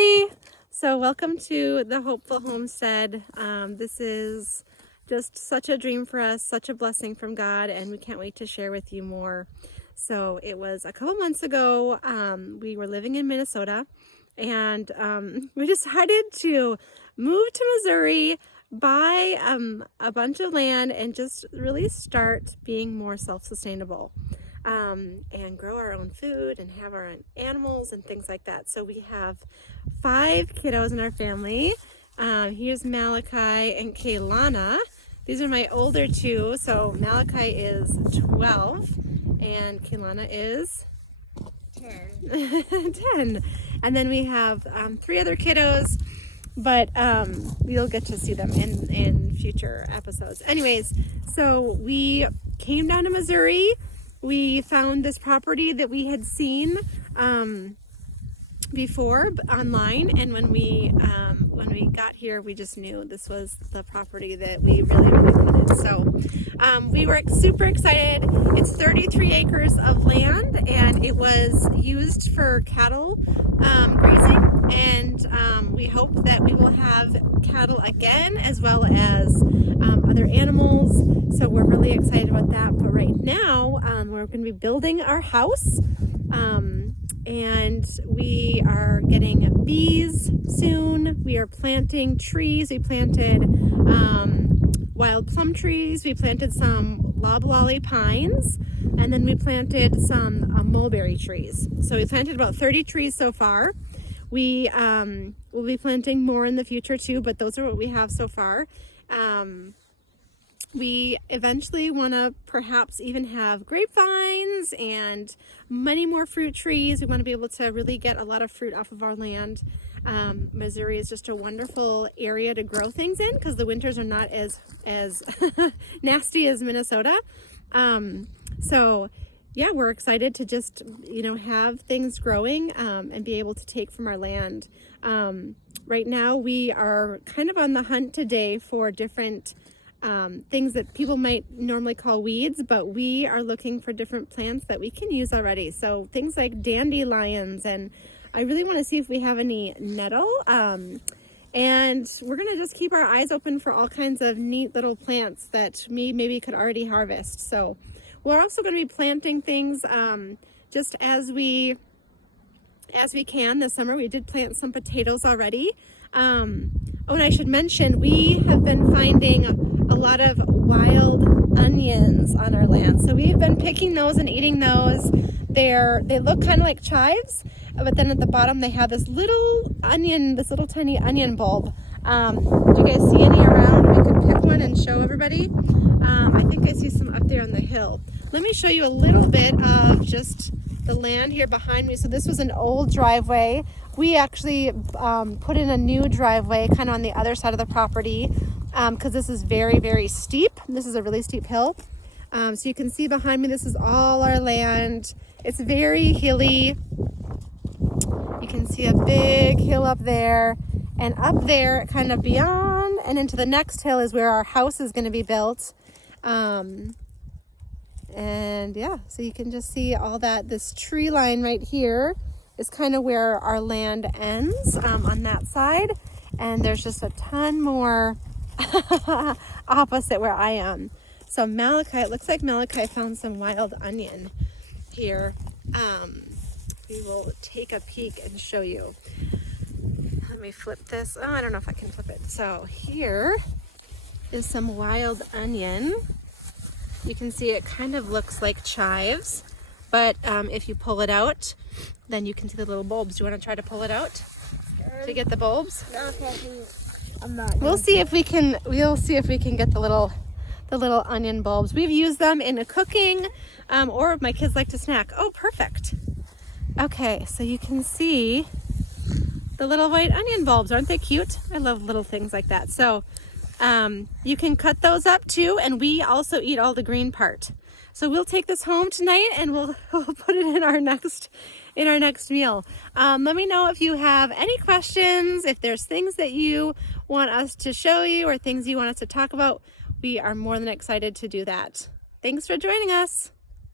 everybody. So welcome to the Hopeful Homestead. This is just such a dream for us, such a blessing from God, and we can't wait to share with you more. So it was a couple months ago. We were living in Minnesota, and we decided to move to Missouri, buy a bunch of land, and just really start being more self-sustainable. And grow our own food and have our own animals and things like that. So we have 5 kiddos in our family. Here's Malachi and Kaylana. These are my older 2. So Malachi is 12 and Kaylana is 10. And then we have 3 other kiddos, but you'll get to see them in future episodes. Anyways, so we came down to Missouri. We found this property that we had seen before online, and when we got here, we just knew this was the property that we really wanted. So we were super excited. It's 33 acres of land, and it was used for cattle grazing, and we hope that we will have cattle again, as well as other animals. So we're really excited about that. But right now, we're going to be building our house, and we are getting bees soon. We are planting trees. We planted wild plum trees. We planted some loblolly pines, and then we planted some mulberry trees. So we planted about 30 trees so far. We will be planting more in the future too, but those are what we have so far. We eventually want to perhaps even have grapevines and many more fruit trees. We want to be able to really get a lot of fruit off of our land. Missouri is just a wonderful area to grow things in because the winters are not as nasty as Minnesota. So yeah, we're excited to just, have things growing and be able to take from our land. Right now we are kind of on the hunt today for different things that people might normally call weeds, but we are looking for different plants that we can use already. So things like dandelions, and I really want to see if we have any nettle. And we're going to just keep our eyes open for all kinds of neat little plants that we maybe could already harvest. So we're also going to be planting things just as we can this summer. We did plant some potatoes already. And I should mention, we have been finding a lot of wild onions on our land. So we've been picking those and eating those. They look kind of like chives, but then at the bottom they have this little onion, this little tiny onion bulb. Do you guys see any around? We could pick one and show everybody. I think I see some up there on the hill. Let me show you a little bit of just the land here behind me. So this was an old driveway. We actually put in a new driveway kind of on the other side of the property because this is very, very steep. This is a really steep hill. So you can see behind me, this is all our land. It's very hilly. You can see a big hill up there, and up there kind of beyond and into the next hill is where our house is going to be built. And yeah, so you can just see all that. This tree line right here is kind of where our land ends on that side, and there's just a ton more opposite where I am. So Malachi, it looks like Malachi found some wild onion here. We will take a peek and show you. Let me flip this. Oh, I don't know if I can flip it. So here is some wild onion. You can see it kind of looks like chives, but if you pull it out, then you can see the little bulbs. Do you want to try to pull it out to get the bulbs? Okay, I'm not. We'll see if we can. We'll see if we can get the little onion bulbs. We've used them in a cooking, or my kids like to snack. Oh, perfect. Okay, so you can see the little white onion bulbs. Aren't they cute? I love little things like that. So you can cut those up too, and we also eat all the green part. So we'll take this home tonight and we'll put it in our next meal. Let me know if you have any questions, if there's things that you want us to show you or things you want us to talk about. We are more than excited to do that. Thanks for joining us.